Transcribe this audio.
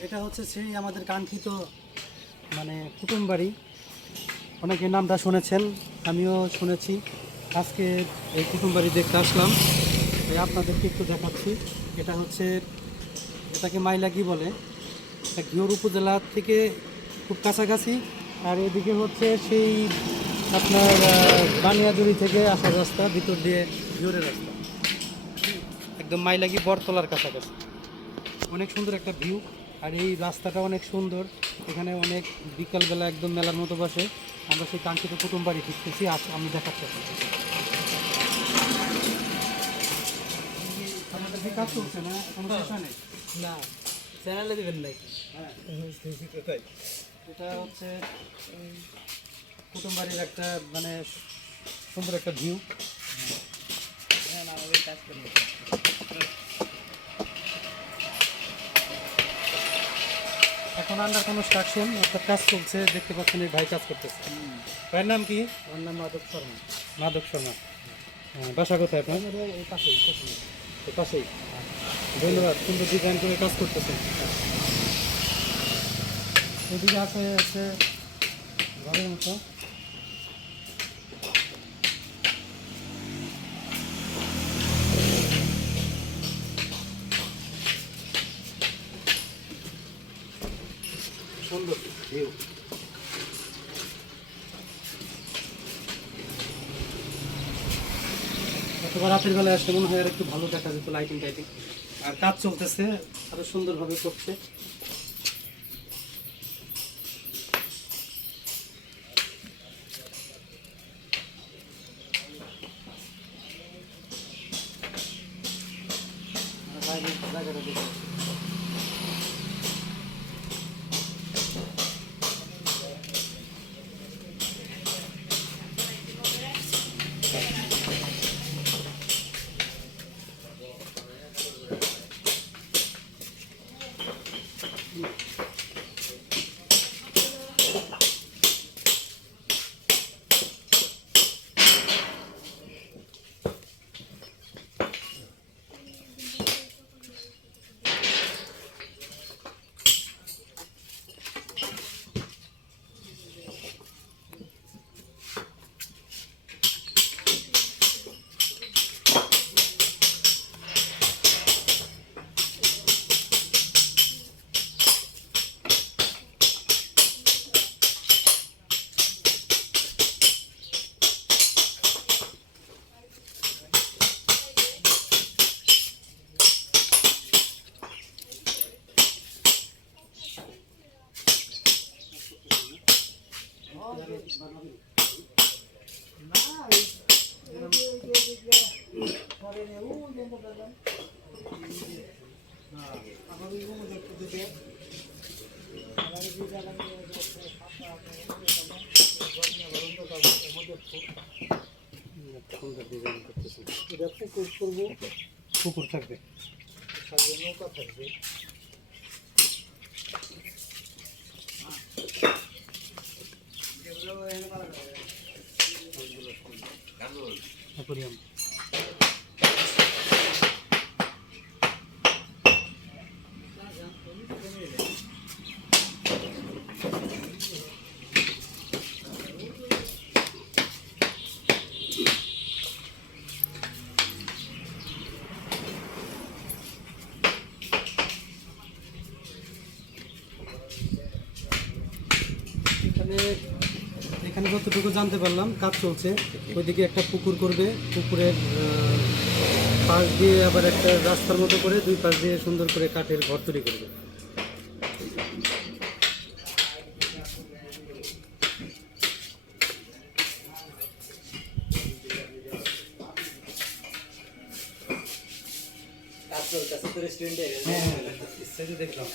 হচ্ছে সেই আমাদের কাঙ্ক্ষিত মানে কুটুম বাড়ি। অনেকে নামটা শুনেছেন, আমিও শুনেছি। আজকে এই কুটুম বাড়ি দেখতে আসলাম। আপনাদেরকে একটু দেখাচ্ছি। এটা হচ্ছে, এটাকে মাইলাগি বলে। এটা ঘিওর উপজেলা থেকে খুব কাছাকাছি। আর এদিকে হচ্ছে সেই আপনার বানিয়াজুড়ি থেকে আসার রাস্তা, ভিতর দিয়ে ঘিওরের রাস্তা। একদম মাইলাগি বরতলার কাছাকাছি। অনেক সুন্দর একটা ভিউ। আর এই রাস্তাটা অনেক সুন্দর। এখানে অনেক বিকালবেলা একদম মেলার মতো বসে। আমরা সেই কাঙ্ক্ষিত কুটুম বাড়ি ফিরতেছি। আস আমি দেখাচ্ছি আপনাদের। আমাদের কি কাজ চলছে না? কোনো সমস্যা না। চ্যানেলে দিবেন নাকি? হ্যাঁ। এটা হচ্ছে কুটুম বাড়ির একটা মানে সুন্দর একটা ভিউ। হ্যাঁ। আমাদের কাজ করবে এখন আন্ডার কনস্ট্রাকশন একটা কাজ চলছে দেখতে পাচ্ছেন এই ভাই কাজ করতেছে। ভাইয়ের নাম কি? আমার নাম মাধব শর্মা। মাধব শর্মা। বাসা কোথায় আপনার? পাশেই পাশেই। ধন্যবাদ সুন্দর ডিজাইন করে কাজ করতেছেন এদিকে আছে আছে ঘরের মতো। সুন্দর ভিউ অথবা রাতের বেলায় আসলে মনে হয় আর একটু ভালো দেখা যেত লাইটিং টাইটিং। আর কাজ চলতেছে, আরও সুন্দরভাবে করছে জায়গাটা দেখে পুকুর পুকুর থাকবে। নৌকা থাকবে। অ্যাকোরিয়াম এখানে এখানে যতটুকু জানতে পারলাম কাজ চলছে। ওইদিকে একটা পুকুর করবে পুকুরের পাশ দিয়ে আবার একটা রাস্তার মতো করে দুই পাশ দিয়ে সুন্দর করে কাঠের ঘর তৈরি করবে। তো রেস্টুরেন্টে হ্যাঁ দেখলাম।